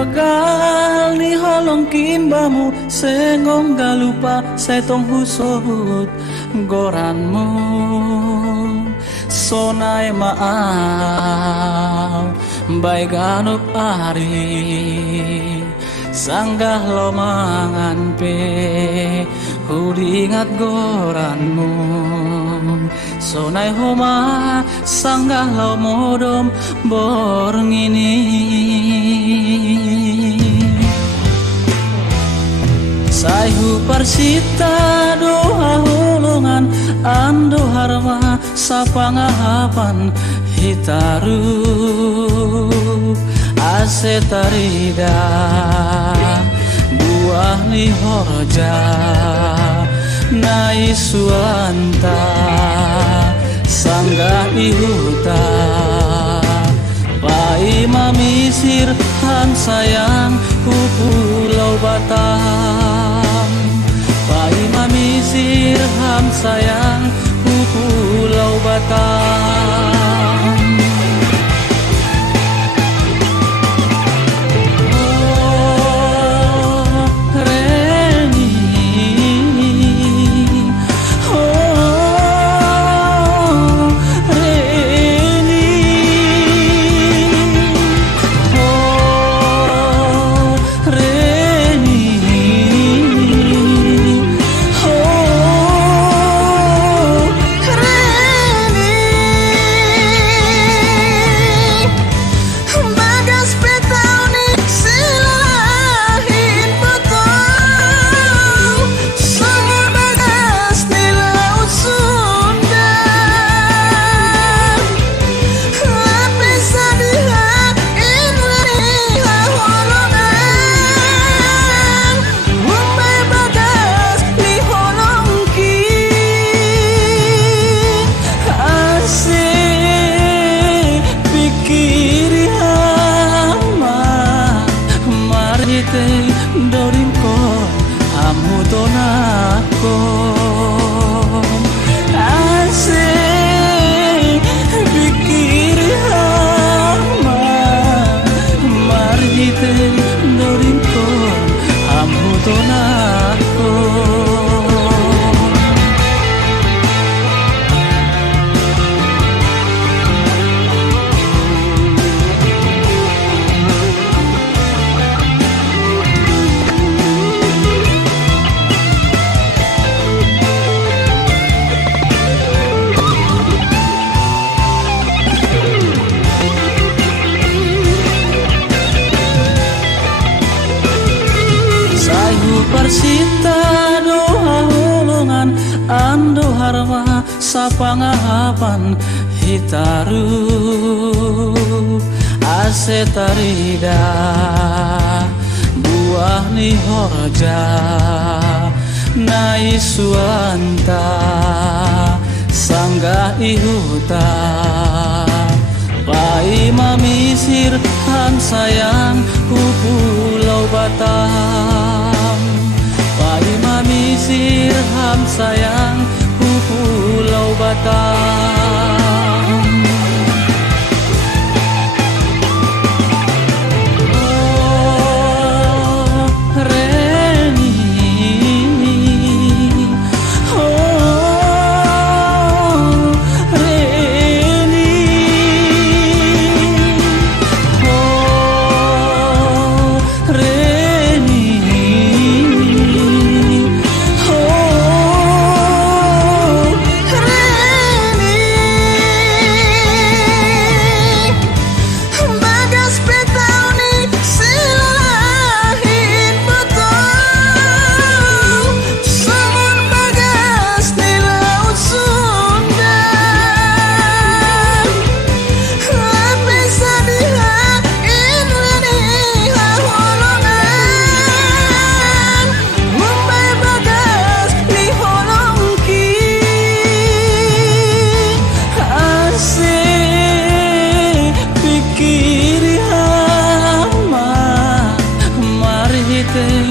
bakal ni holong kimbamu sengong galupa setong husut goranmu sonai maaf baik ganup ari sanggah lo mangan pe hudingat goranmu sonai homa sanggah lo modom borng ini Saihu persita doa hulungan ando harma sapangahapan hitaru asetarida buah ni horja nai suanta sanggah ihuta pai mamisir han sayang ku pulau Batam pai mamisir han sayang ku pulau Batam dorimko amu tonako asik pikir hama marite dorimko amu tonako persita doa hulungan ando harma sapangahapan hitaru asetarida buah ni horja nai suanta sanggah ihuta pai mamisir han sayang ku pulau Batam pai mamisir han sayang ku pulau Batam oh Reni oh Reni oh Reni Kiri hama mari te